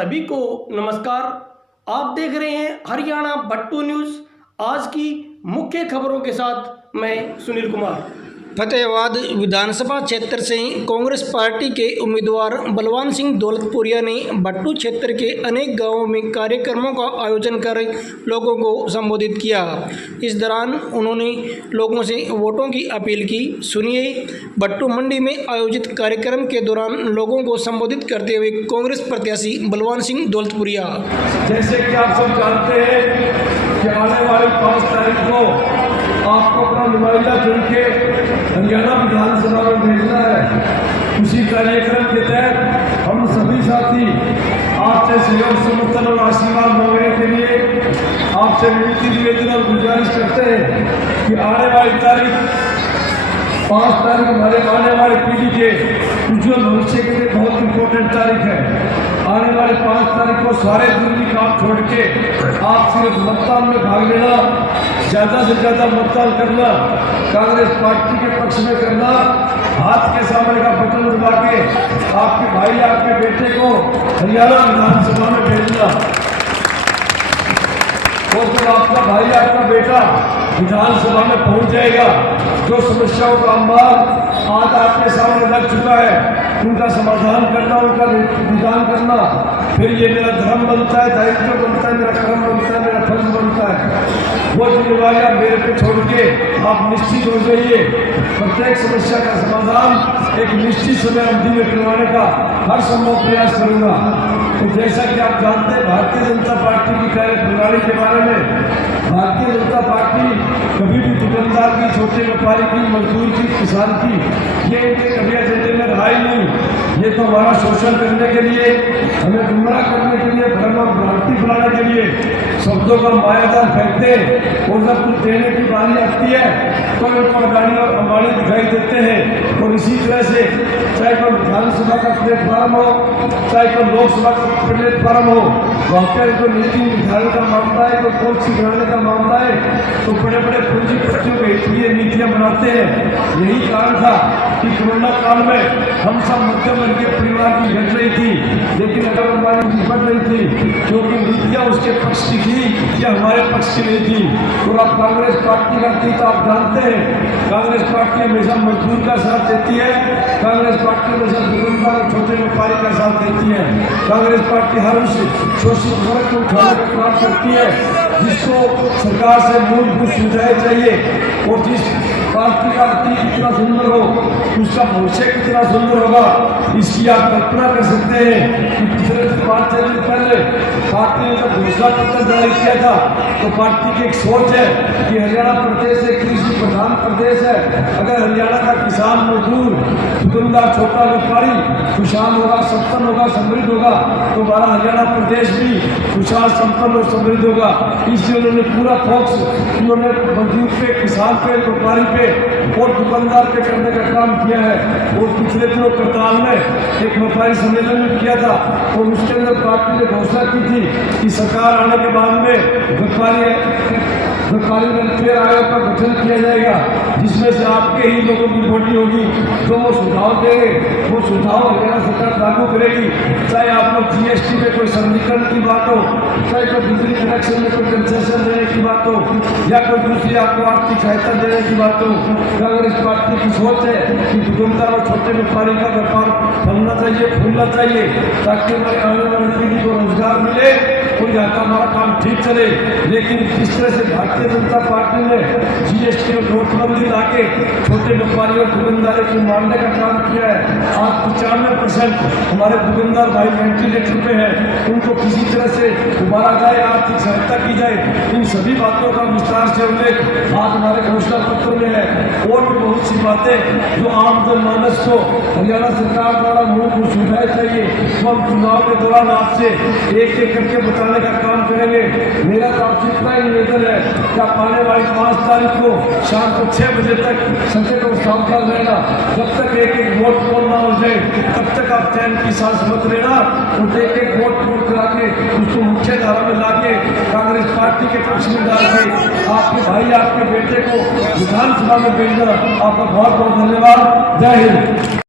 सभी को नमस्कार। आप देख रहे हैं हरियाणा बट्टू न्यूज़। आज की मुख्य खबरों के साथ मैं सुनील कुमार। फतेहाबाद विधानसभा क्षेत्र से कांग्रेस पार्टी के उम्मीदवार बलवान सिंह दौलतपुरिया ने बट्टू क्षेत्र के अनेक गांवों में कार्यक्रमों का आयोजन कर लोगों को संबोधित किया। इस दौरान उन्होंने लोगों से वोटों की अपील की। सुनिए बट्टू मंडी में आयोजित कार्यक्रम के दौरान लोगों को संबोधित करते हुए कांग्रेस प्रत्याशी बलवान सिंह दौलतपुरिया। जैसे कि आप सब जानते हैं कि आने वाली 5 तारीख को आपको अपना नुमाइंदा चुन के हरियाणा विधानसभा में भेजना है। उसी कार्यक्रम के तहत हम सभी साथी आपसे सहयोग समर्थन और आशीर्वाद मांगने के लिए आपसे विनती निवेदन और गुजारिश करते हैं कि आने वाली तारीख 5 तारीख हमारे आने वाले पीढ़ी के उज्जवल भविष्य के लिए बहुत इंपॉर्टेंट तारीख है। आने वाले 5 तारीख को सारे जरूरी काम छोड़ के आप सिर्फ मतदान में भाग लेना, ज़्यादा से ज़्यादा मतदान करना, कांग्रेस पार्टी के पक्ष में करना, हाथ के सामने का बटन दबा के आपके भाई आपके बेटे को हरियाणा विधानसभा में भेजना। और जब आपका भाई आपका बेटा विधानसभा में पहुंच जाएगा, जो समस्याओं का अंबार आज आपके सामने लग चुका है, उनका समाधान करना, उनका निदान करना, फिर ये मेरा धर्म बनता है, दायित्व बनता है, मेरा कर्म बनता है, मेरा फर्ज बनता है। वो जिम्मेवारियां मेरे पे छोड़ के आप निश्चित हो जाइए। प्रत्येक समस्या का समाधान एक निश्चित समय अवधि में करवाने का हर संभव प्रयास करूंगा। तो जैसा कि आप जानते हैं भारतीय जनता पार्टी की कार्य प्रणाली के बारे में, भारतीय जनता पार्टी कभी भी दुकानदार की, छोटे व्यापारी की, मजदूर की, किसान की, ये इनके कभी एजेंडे में रहा ही नहीं। ये तो हमारा शोषण करने के लिए, हमें गुमराह करने के लिए, भ्रम और भ्रांति फैलाने के लिए शब्दों का मायाजाल फेंकते हैं। और जब कुछ देने की बारी आती है तो उनको अडानी और अंबानी दिखाई देते हैं। और इसी तरह से चाहे कोई विधानसभा का प्लेटफार्म हो, चाहे कोई लोकसभा का प्लेटफार्म हो, वहाँ पर कोई नीति निर्धारण का मामला है, कोई पॉलिसी बनाने का मामला है, तो बड़े बड़े पूंजीपतियों के हित लिए नीतियाँ बनाते हैं। यही कारण था कि कोरोना काल में हम सब मध्यम वर्गीय परिवार की घट रही थी, लेकिन अगर अंबानी की बढ़ रही थी, क्योंकि नीतियाँ उसके पक्ष की थी या हमारे पक्ष की नहीं थी। और अब कांग्रेस पार्टी का थी तो आप जानते हैं कांग्रेस पार्टी हमेशा मजदूर का साथ देती है, कांग्रेस पार्टी हमेशा दुकानदार और छोटे व्यापारी का साथ देती है। कांग्रेस पार्टी हर उस शोषित वर्ग को उठाने का काम करती है जिसको सरकार से मूलभूत सुविधाएं चाहिए। और जिस पार्टी का अतीत कितना सुंदर हो, उसका भविष्य कितना सुंदर होगा, इसकी आप कल्पना कर सकते हैं कि पिछले 5-6 दिन पहले पार्टी ने जब घोषणा पत्र जारी किया था तो पार्टी की एक सोच है कि हरियाणा प्रदेश एक कृषि प्रधान प्रदेश है। अगर हरियाणा का किसान, मजदूर, दुकानदार, छोटा व्यापारी खुशहाल होगा, संपन्न होगा, समृद्ध होगा, तो हमारा हरियाणा प्रदेश भी खुशहाल, संपन्न और समृद्ध होगा। इसलिए उन्होंने पूरा फोकस उन्होंने मजदूर पे, किसान पे, व्यापारी पे और दुकानदार पे करने का काम किया है। और पिछले दिनों करताल में एक व्यापारी सम्मेलन में किया था और उसके अंदर पार्टी ने घोषणा की थी कि सरकार आने के बाद में व्यापारी वेलफेयर आयोग का गठन किया जाएगा, जिसमें से आपके ही लोगों की वोटिंग होगी, जो वो सुझाव देंगे वो सुझाव हरियाणा सरकार लागू करेगी। चाहे आप लोग GST में कोई सरलीकरण की बात हो, चाहे कोई बिजली कनेक्शन में कोई कंसेशन देने की बात हो, या कोई दूसरी आपको आर्थिक सहायता देने की बात हो। कांग्रेस पार्टी की सोच है कि दुकानदार और छोटे व्यापारी का व्यापार फलना चाहिए, फूलना चाहिए, ताकि हमारे आने वाली पीढ़ी को रोजगार मिले और यहाँ का हमारा काम ठीक चले। लेकिन जिस तरह से भारतीय जनता पार्टी ने GST और नोटबंदी लाके छोटे व्यापारियों और दुकानदारों को मारने का काम किया है, आज 95% हमारे दुकानदार भाई वेंटिलेटर पे हैं, उनको किसी तरह से उबारा जाए, आर्थिक सहायता की जाए। इन सभी बातों का विस्तार से उल्लेख आज हमारे घोषणा पत्र में है। और भी बहुत सी बातें जो आम जनमानस को हरियाणा सरकार द्वारा मूलभूत सुविधाएं चाहिए, तो हम चुनाव के दौरान आपसे एक एक करके बताने का काम करेंगे। मेरा तो आपसे इतना ही निवेदन है कि आप आने वाली 5 तारीख को शाम को 6 बजे तक संसद को सावधान रहना। जब तक एक एक वोट पोल ना हो जाए तब तक आप चैन की सांस मत लेना। और एक एक वोट पोल करा के उसको मुख्य धारा में ला के कांग्रेस पार्टी के पक्ष में डाल के आपके भाई आपके बेटे को विधानसभा में भेजना। आपका बहुत बहुत धन्यवाद। जय हिंद।